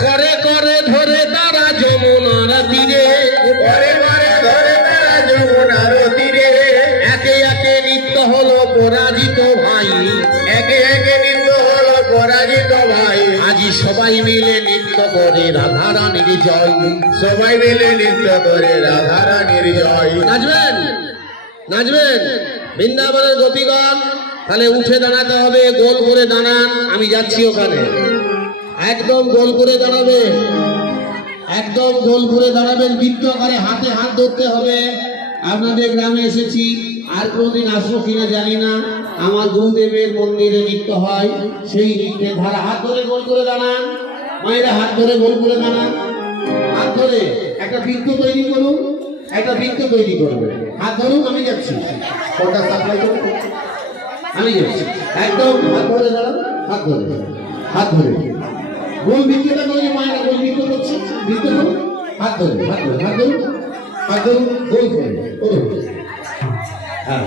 করে করে ধরে তারা যমুনার তীরে, করে করে ধরে তারা যমুনার তীরে, একে একে নৃত্য হলো পরাজিত ভাই, একে একে নৃত্য হলো পরাজিত ভাই। আজি সবাই মিলে নৃত্য করে রাধারানীর জয়, সবাই মিলে নৃত্য করে রাধারানীর জয়। নাচবেন নাচবেন বৃন্দাবনের গোপীগণ, তাহলে উঠে দাঁড়াতে হবে, গোল করে দাঁড়ান, আমি যাচ্ছি ওখানে। একদম গোল করে দাঁড়াবে, একদম গোল করে দাঁড়াবেন, বৃত্ত আকারে হাতে হাত ধরতে হবে। আপনাদের গ্রামে এসেছি, আর কোনদিন আসবো কিনা জানি না। আমার গুরুদেবের মন্দিরে নৃত্য হয়, সেই নৃত্যের ধারা হাত ধরে গোল করে দাঁড়ান। মায়েরা হাত ধরে গোল করে দাঁড়ান, হাত ধরে একটা বৃত্ত তৈরি করুন, একটা বৃত্ত তৈরি করবে। হাত ধরুন, আমি যাচ্ছি, কটা সাপ্লাই করুন, আমি যাচ্ছি। একদম হাত ধরে দাঁড়ান, হাত ধরে হাত ধরে গোল বৃত্তটা করে, মায়েরা গোল বৃত্ত করছে, বৃত্ত করুন, হাত ধরে হাত ধরে হাত ধরুন, হাত ধরুন, গোল করে হ্যাঁ।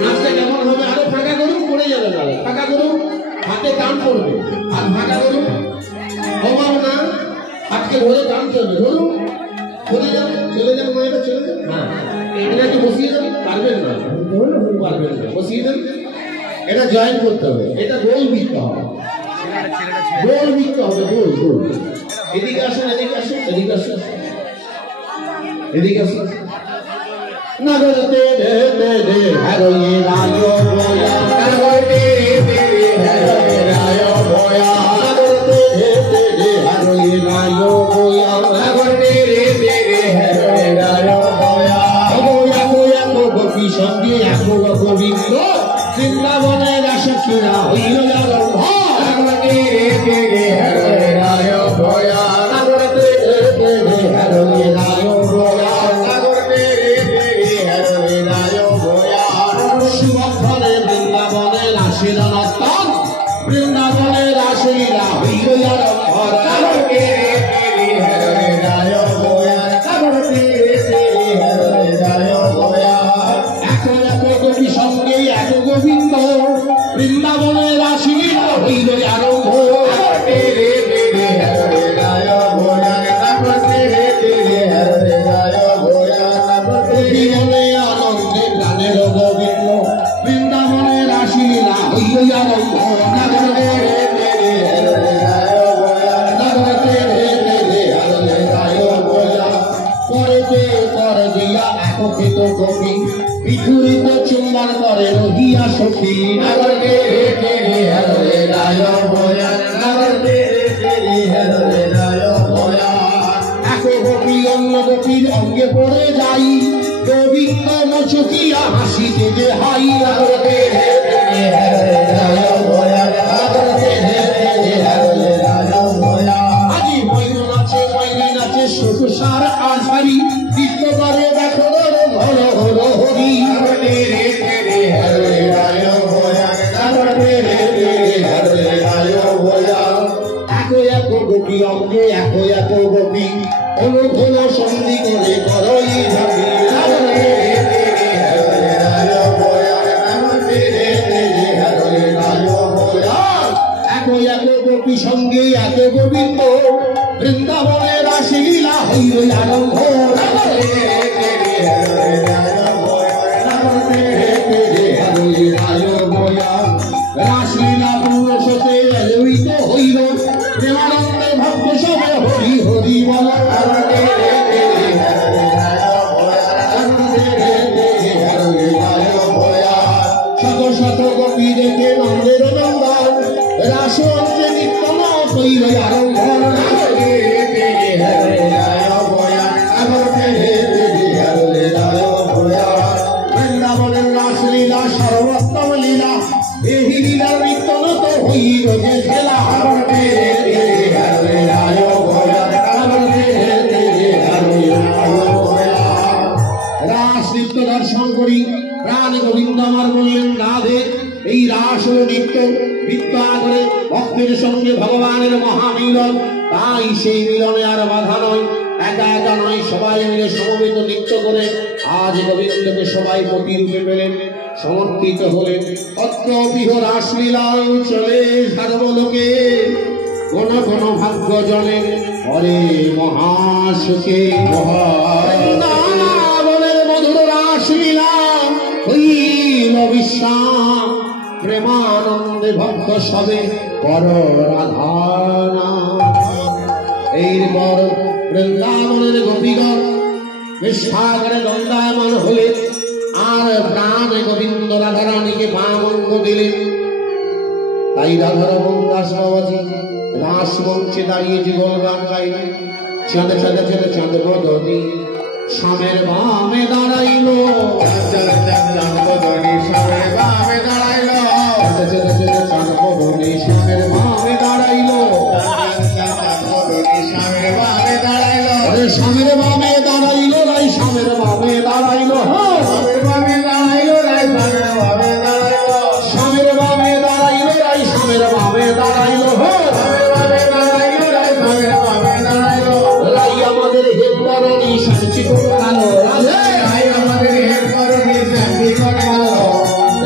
নাচটা কেমন হবে? আরো ফাঁকা করুন, পড়ে যাবে, ফাঁকা করুন, হাতে টান পড়বে, হাত ফাঁকা করুন, কমাও না, হাতকে ধরে টান চলবে, ধরুন, চলে যাবে, চলে যাবে, মায়েরা চলে যাবে। হ্যাঁ, এটা একটু বসিয়ে যাবে, পারবেন না, পারবেন না, বসিয়ে দেন। এটা জয়েন করতে হবে, এটা গোল বৃত্ত হবে, গোল বৃত্ত হবে, গোল গোল। এদিকে আসুন, এদিকে আসুন, এদিকে আসুন, এদিকে আসুন। নগরতে দে দে দে হরয়ে রায়ো বয়া, নগরতে দে দে হরয়ে রায়ো বয়া, নগরতে দে দে দে হরয়ে রায়ো বয়া, নগরতে দে দে দে হরয়ে রায়ো বয়া। বয়া বয়া গোপী সঙ্গে একো গোবিন্দ, বৃন্দাবনের রাসক্রীড়া হইল আরম্ভ। নগরতে দে দে হরয়ে রায়ো বয়া, নগরতে দে দে দে হরয়ে রায়ো বয়া, নগরতে বৃন্দাবনের রাসলীলা নর্তন, বৃন্দাবনের রাসলীলা হইল আরম্ভ। গোপী সঙ্গে এক গোবিন্দ, বৃন্দাবনের রাসলীলা হইল আরম্ভ। আনন্দে প্রাণের গোবিন্দ, বৃন্দাবনের রাসলীলা হইল আরম্ভ। পরেতে পর দিয়া একত্রিত গোপী, বিধুরিত চুম্বন করে রহিয়া সখী। নগরতে রে হরে রায় বয়া, নগরতে রে হরে রায় বয়া। এক গোপী অন্য গোপীর অঙ্গে পড়ে যাই, গোবিন্দ মুচুকিয়া হাসিতে যে হাই। নগরতে রে হরে রায় বয়া, নগরতে রে হরে রায় বয়া। আজি ময়ূর নাচে, ময়ূরী নাচে, সুখসার আর সারি, নৃত্য করে দেখো হল হল হরি। নগরতে রে হরে রায় বয়া, নগরতে রে হরে রায় বয়া। একো এক গোপী অঙ্গে একো এক গোপী, অনু হল সন্ধি করে করই ঝাঁপি। নগরতে রে হরে রায় বয়া, নগরতে রে হরে রায় বয়া। একো এক গোপী সঙ্গে এক গোবিন্দ, বৃন্দাবনের রাসলীলা হইল আরম্ভ। নগরতে রে হরে রায় বয়া, নগরতে রে হরে রায় বয়া। রাসলীলা পুরুষতে এলোইত হইল, প্রেমানন্দে ভক্ত সবে হরি হরি বল। নগরতে রে হরে রায় বয়া, নগরতে রে হরে রায় বয়া। শত শত গোপী দেখে নন্দের নন্দন, রাস অঞ্চে নিত্য হইল আরম্ভ। নগরতে রে হরে রায় বয়া, নগরতে রে হরে রায় বয়া। বৃন্দাবনের রাসলীলা সর্বোত্তম লীলা, রোগে খেলা রাস নৃত্য দর্শন করি প্রাণ গোবিন্দ আমার বললেন রাধে এই রাস ও নৃত্য বিদ্যা করে ভক্তের সঙ্গে ভগবানের মহামিলন তাই সেই মিলনে আর বাধা নয় একা একা নয় সবাই মিলে সমবেত নৃত্য করে আজ গোবিন্দকে সবাই প্রতিরূপে পেলেন সমর্পিত হলেন অত্রবিহ রাসলীলায় চলে সর্বলোকে কোন কোন ভাগ্য জনে হরে মহাসুখে বৃন্দাবনের মধুর রাসলীলা হইল বিশ্রাম প্রেমানন্দে ভক্ত সবে পর রাধানা এইরপর বৃন্দাবনের গোপীগণ বিস্তারে দণ্ডায়মান হলে আর প্রাণে গোবিন্দ রাধারানীকে পামঙ্গ দিলেন তাই রাধারমন দাস বাবাজি রাস মঞ্চে দাঁড়িয়ে যুগল গান গাইলেন চাঁদ চাঁদ চাঁদ চাঁদ বদনি স্বামের বামে দাঁড়াইল চাঁদ বদনি স্বামের বামে দাঁড়াইল চাঁদ চাঁদ চাঁদ চাঁদ বদনি স্বামের বামে দাঁড়াইল স্বামের বামে দাঁড়াইল স্বামের বামে দাঁড়াইল রাই স্বামের বামে দাঁড়াইল স্বামের বামে দাঁড়াইল রাই স্বামের বামে দাঁড়াইল স্বামের বামে দাঁড়াইল রাই স্বামের বামে দাঁড়াইল স্বামের বামে দাঁড়াইল রাই স্বামের বামে দাঁড়াইল রাই আমাদের হেড করণী শান্তি করে কালো রাই আমাদের হেড করণী শান্তি করে কালো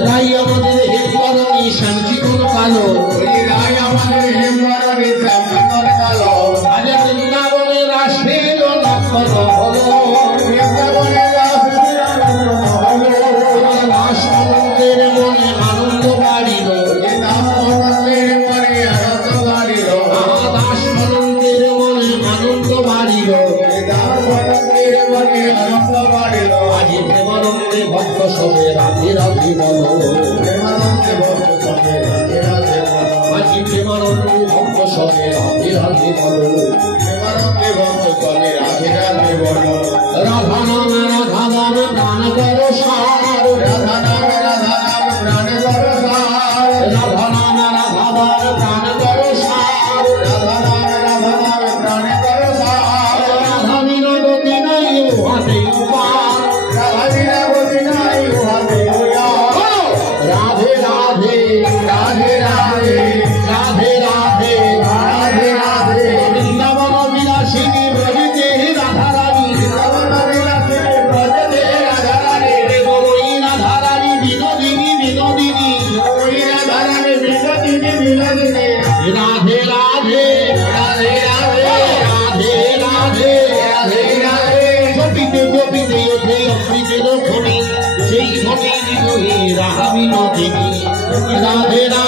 রাই আমাদের হেড করণী শান্তি করে কালো রাই আমাদের হেড করণী শান্তি করে কালো আজ বৃন্দাবনে রাসে লক্ষণ হলো বৃন্দাবনে রাসে লক্ষণ হলো রাস আনন্দের মনে আনন্দ বাড়িল দাস আনন্দের মনে আনন্দ বাড়িল দাস আনন্দের মনে আনন্দ বাড়িল দাস আনন্দের মনে আনন্দ বাড়িল আজ প্রেমানন্দে ভক্ত সবে রাধে রাধে বলো প্রেমানন্দে ভক্ত সবে রাধে রাধে বলো আজ প্রেমানন্দে ভক্ত সবে রাধে রাধে বলো প্রেমানন্দে ভক্ত সবে রাধে রাধে বলো রাধা নাম প্রাণ করো সার রাধা নাম প্রাণ করো সার রাধা নাম প্রাণ করো সার রাধা নাম প্রাণ করো সার রাধা বিনা গতি নাই উহাতে উপার রাধা বিনা গতি নাই উহাতে উপার রাধে রাধে রাধে রাধে রাধে রাধে রাধে রাধে বৃন্দাবন বিলাসিনী ব্রজতে রাধা রানী বৃন্দাবন বিলাসিনী ব্রজতে রাধা রানী ওই রাধা রানী বিনোদিনী বিনোদিনী ওই রাধা রানী বিনোদিনী বিনোদিনী রাধে রাধে রাধে রাধে রাধে রাধে রাধে রাধে গোপীতে গোপীতে ওঠে অমৃতের খনি সেই খনি রাধা বিনোদিনী রাধে রাধে